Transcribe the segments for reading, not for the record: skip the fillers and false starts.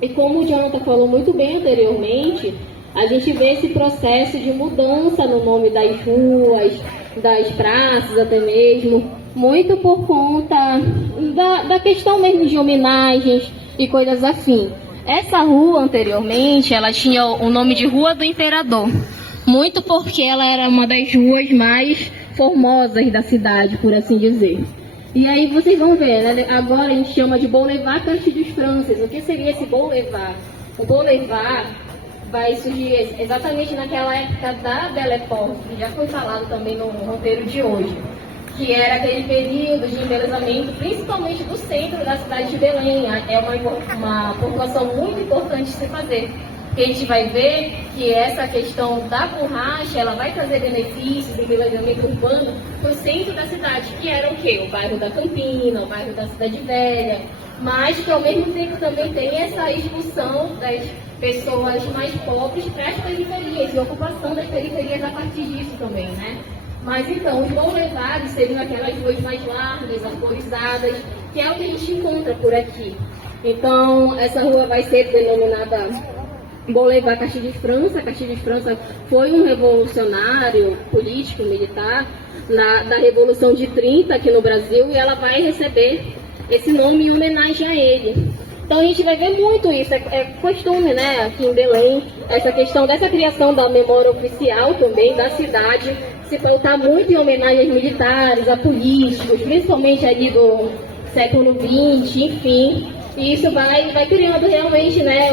E como o Jonathan falou muito bem anteriormente, a gente vê esse processo de mudança no nome das ruas, das praças até mesmo, muito por conta da questão mesmo de homenagens e coisas assim. Essa rua anteriormente, ela tinha o nome de Rua do Imperador, muito porque ela era uma das ruas mais formosas da cidade, por assim dizer. E aí vocês vão ver, né? Agora a gente chama de Boulevard Castilhos Frances. O que seria esse Boulevard? O Boulevard vai surgir exatamente naquela época da Belle Époque, que já foi falado também no roteiro de hoje, que era aquele período de embelezamento, principalmente do centro da cidade de Belém. É uma pontuação muito importante de se fazer. A gente vai ver que essa questão da borracha, ela vai trazer benefícios do embelezamento urbano para o centro da cidade, que era o quê? O bairro da Campina, o bairro da Cidade Velha, mas que ao mesmo tempo também tem essa expulsão das pessoas mais pobres para as periferias e ocupação das periferias a partir disso também, né? Mas então, os boulevards seriam aquelas ruas mais largas, arborizadas, que é o que a gente encontra por aqui. Então, essa rua vai ser denominada Boulevard Castilhos França. Castilhos França foi um revolucionário político, militar, da Revolução de 30 aqui no Brasil, e ela vai receber esse nome em homenagem a ele. Então a gente vai ver muito isso, é costume, né, aqui em Belém, essa questão dessa criação da memória oficial também da cidade, se pautar muito em homenagem aos militares, a políticos, principalmente ali do século XX, enfim, e isso vai criando realmente, né,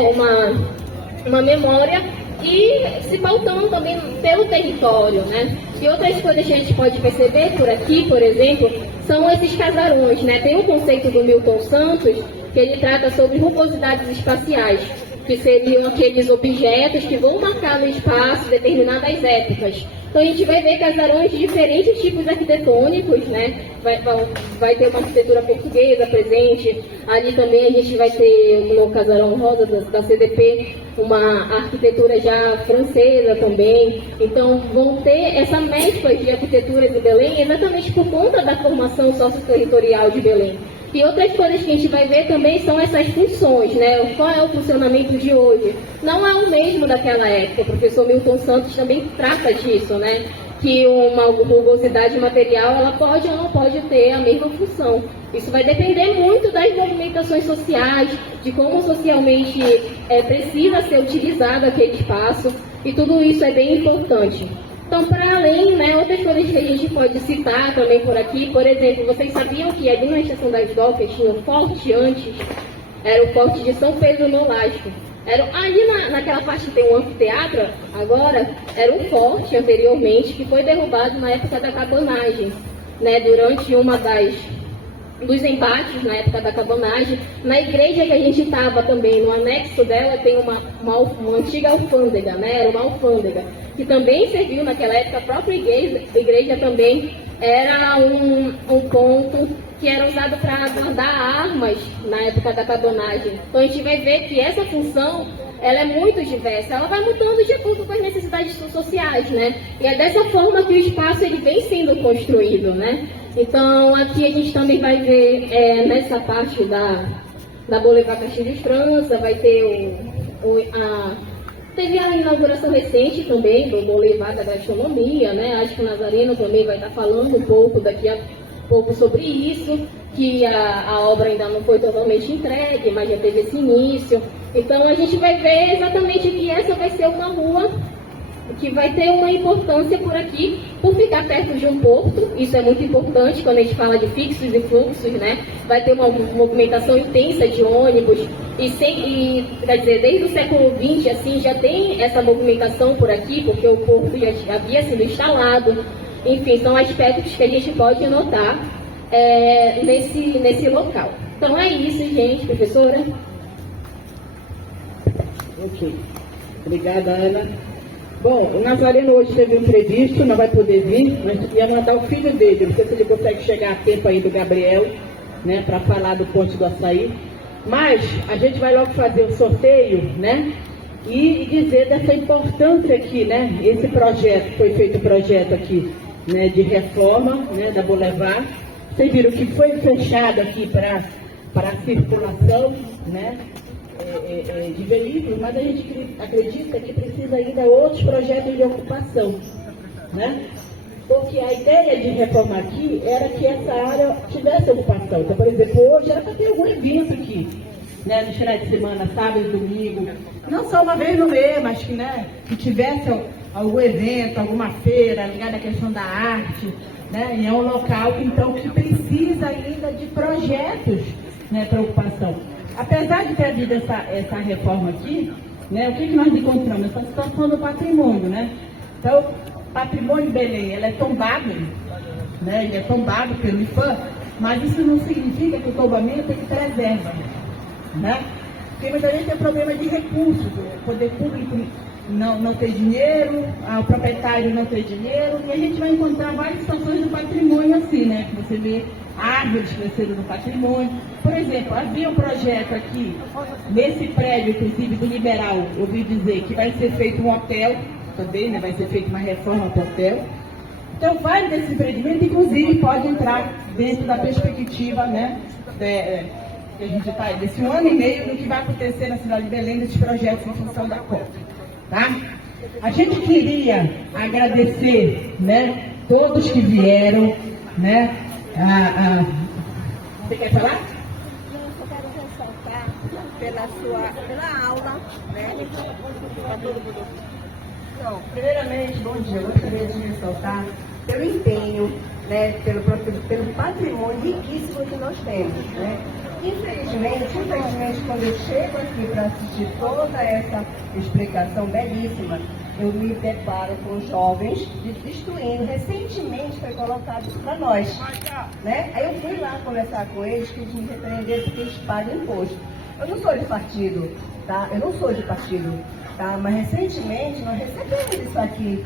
uma memória e se pautando também pelo território, né? E outras coisas que a gente pode perceber por aqui, por exemplo, são esses casarões, né? Tem um conceito do Milton Santos que ele trata sobre rugosidades espaciais, que seriam aqueles objetos que vão marcar no espaço determinadas épocas. Então a gente vai ver casarões de diferentes tipos arquitetônicos, né? Vai ter uma arquitetura portuguesa presente, ali também a gente vai ter no Casarão Rosa da CDP uma arquitetura já francesa também. Então vão ter essa mescla de arquiteturas em Belém exatamente por conta da formação socioterritorial de Belém. E outras coisas que a gente vai ver também são essas funções, né? Qual é o funcionamento de hoje? Não é o mesmo daquela época. O professor Milton Santos também trata disso, né? Que uma rugosidade material, ela pode ou não pode ter a mesma função. Isso vai depender muito das movimentações sociais, de como socialmente precisa ser utilizado aquele espaço, e tudo isso é bem importante. Então, para além, né, outras coisas que a gente pode citar também por aqui, por exemplo, vocês sabiam que ali na Estação das Docas tinha um forte antes, era o Forte de São Pedro Nolasco. Ali naquela parte que tem um anfiteatro, agora, era um forte anteriormente, que foi derrubado na época da cabanagem, né, durante uma dos embates na época da cabanagem. Na igreja que a gente estava também, no anexo dela, tem uma antiga alfândega, né? Era uma alfândega, que também serviu naquela época. A própria igreja também era um ponto que era usado para guardar armas na época da cabanagem. Então a gente vai ver que essa função, ela é muito diversa, ela vai mudando de acordo com as necessidades sociais, né? E é dessa forma que o espaço ele vem sendo construído, né? Então aqui a gente também vai ver nessa parte da Boulevard Castilhos França, vai ter teve a inauguração recente também do Boulevard da Gastronomia, né? Acho que o Nazareno também vai estar falando um pouco daqui a pouco sobre isso, que a obra ainda não foi totalmente entregue, mas já teve esse início. Então a gente vai ver exatamente que essa vai ser uma rua que vai ter uma importância por aqui, por ficar perto de um porto. Isso é muito importante quando a gente fala de fixos e fluxos, né? Vai ter uma movimentação intensa de ônibus, quer dizer, desde o século XX, assim, já tem essa movimentação por aqui, porque o porto já havia sido instalado. Enfim, são aspectos que a gente pode notar nesse local. Então é isso, gente, professora. Ok. Obrigada, Ana. Bom, o Nazareno hoje teve um imprevisto, não vai poder vir, mas ia mandar o filho dele. Não sei se ele consegue chegar a tempo aí do Gabriel, né, para falar do Ponte do Açaí. Mas a gente vai logo fazer o sorteio, né, e dizer dessa importância aqui, né, esse projeto, foi feito o projeto aqui, né, de reforma, né, da Boulevard. Vocês viram que foi fechado aqui para a circulação, né, de veículos, mas a gente acredita que precisa ainda outros projetos de ocupação, né? Porque a ideia de reforma aqui era que essa área tivesse ocupação. Então, por exemplo, hoje era para ter algum evento aqui, né, nos finais de semana, sábado e domingo, não só uma vez no mês, mas que, né, que tivesse algum evento, alguma feira ligada à questão da arte, né, e é um local então que precisa ainda de projetos, né, para ocupação. Apesar de ter havido essa reforma aqui, né, o que nós encontramos? Essa situação do patrimônio, né? Então, patrimônio de Belém, ele é tombado, né, ele é tombado pelo IPAM, mas isso não significa que o tombamento ele preserva, né? Porque muita gente tem problema de recursos, o poder público não ter dinheiro, o proprietário não ter dinheiro, e a gente vai encontrar várias situações do patrimônio assim, né? Você vê árvores crescendo no patrimônio. Por exemplo, havia um projeto aqui, nesse prédio, inclusive, do Liberal, eu ouvi dizer que vai ser feito um hotel, também, né? Vai ser feita uma reforma para o hotel. Então, vários desses empreendimentos, inclusive, podem entrar dentro da perspectiva, né? Que a gente está desse 1 ano e meio do que vai acontecer na cidade de Belém, desses projetos em função da COP. Tá? A gente queria agradecer, né, todos que vieram, né? Você quer falar? Eu quero ressaltar pela aula, né? Para todo mundo. Então, primeiramente, bom dia, eu gostaria de ressaltar pelo empenho, né, pelo patrimônio riquíssimo que nós temos, né? Infelizmente, quando eu chego aqui para assistir toda essa explicação belíssima, eu me deparo com jovens destruindo. Recentemente foi colocado isso para nós, né? Aí eu fui lá conversar com eles, que eles me repreenderam porque eles pagam imposto. Eu não sou de partido, tá? Tá? Mas recentemente nós recebemos isso aqui.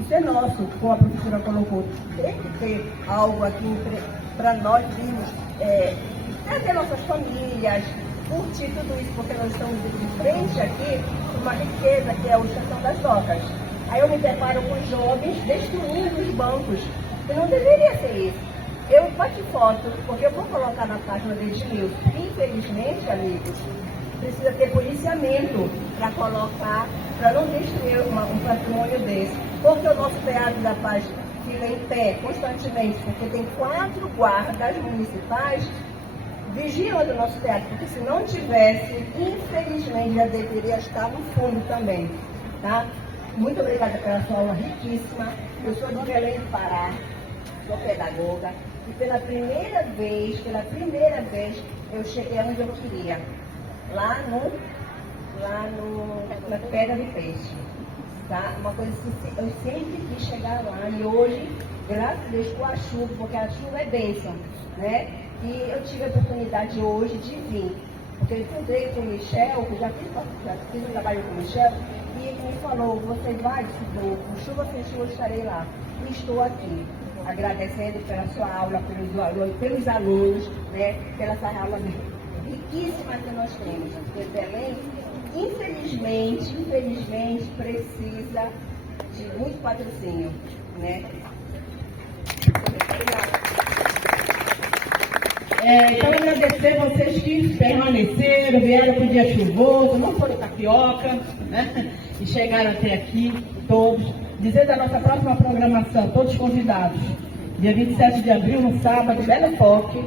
Isso é nosso, como a professora colocou. Tem que ter algo aqui para nós virmos, trazer nossas famílias, curtir tudo isso, porque nós estamos de frente aqui uma riqueza que é a Estação das Docas. Aí eu me deparo com jovens destruindo os bancos, que não deveria ser isso. Eu bati foto, porque eu vou colocar na página do Edmilson. Infelizmente, amigos, precisa ter policiamento para colocar, para não destruir um patrimônio desse. Porque o nosso Teatro da Paz fica em pé constantemente, porque tem 4 guardas municipais vigiando o nosso teatro, porque se não tivesse, infelizmente, já deveria estar no fundo também, tá? Muito obrigada pela sua aula riquíssima. Eu sou de Belém do Pará, sou pedagoga, e pela primeira vez, eu cheguei onde eu queria, lá na Pedra de Peixe, tá? Uma coisa que eu sempre quis chegar lá, e hoje, graças a Deus, com a chuva, porque a chuva é bênção, né? E eu tive a oportunidade hoje de vir, porque eu encontrei com o Michel, que já fiz um trabalho com o Michel, e ele me falou, você vai, com chuva sem chuva, eu estarei lá. E estou aqui, agradecendo pela sua aula, pelos alunos, né, pela essa aula riquíssima que nós temos. Porque Belém, infelizmente, precisa de muito patrocínio, né? Então, agradecer vocês que permaneceram, vieram para o dia chuvoso, não foram tapioca, né? E chegaram até aqui, todos. Dizer da nossa próxima programação, todos convidados. Dia 27 de abril, no sábado, Bela Foque,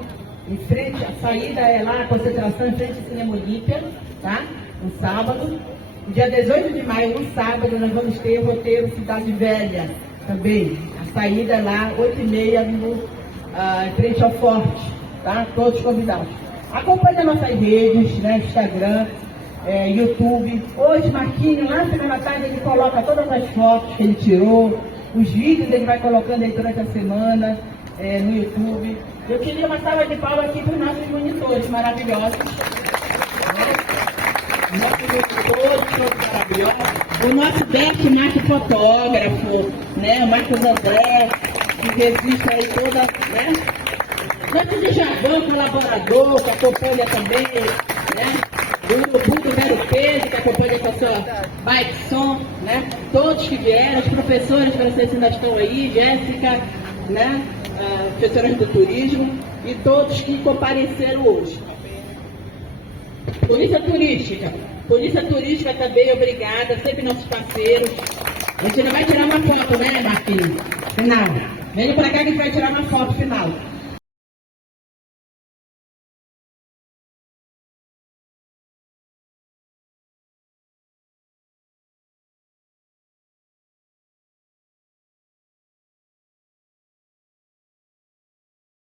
em frente, a saída é lá, a concentração em frente ao Cinema Olímpia, tá? No sábado. Dia 18 de maio, no sábado, nós vamos ter o roteiro Cidade Velha, também. A saída é lá, 8h30, em frente ao Forte. Tá? Todos convidados. Acompanhe as nossas redes, né? Instagram, YouTube. Hoje, Marquinhos, lá no final da tarde, ele coloca todas as fotos que ele tirou, os vídeos ele vai colocando aí durante a semana no YouTube. Eu queria uma salva de palmas aqui para os nossos monitores maravilhosos. Nossos monitores todos maravilhosos. O nosso benchmark fotógrafo, né? O Marcos André, que resiste aí toda, né? Antes de Javão, colaborador, que acompanha também, né? Do Urubu do Vero Peso, que acompanha com a sua bike som, né? Todos que vieram, os professores que vocês ainda estão aí, Jéssica, né? Professoras do turismo, e todos que compareceram hoje. Polícia Turística também, obrigada, sempre nossos parceiros. A gente não vai tirar uma foto, né, Marquinhos? Final. Venha pra cá que a gente vai tirar uma foto final.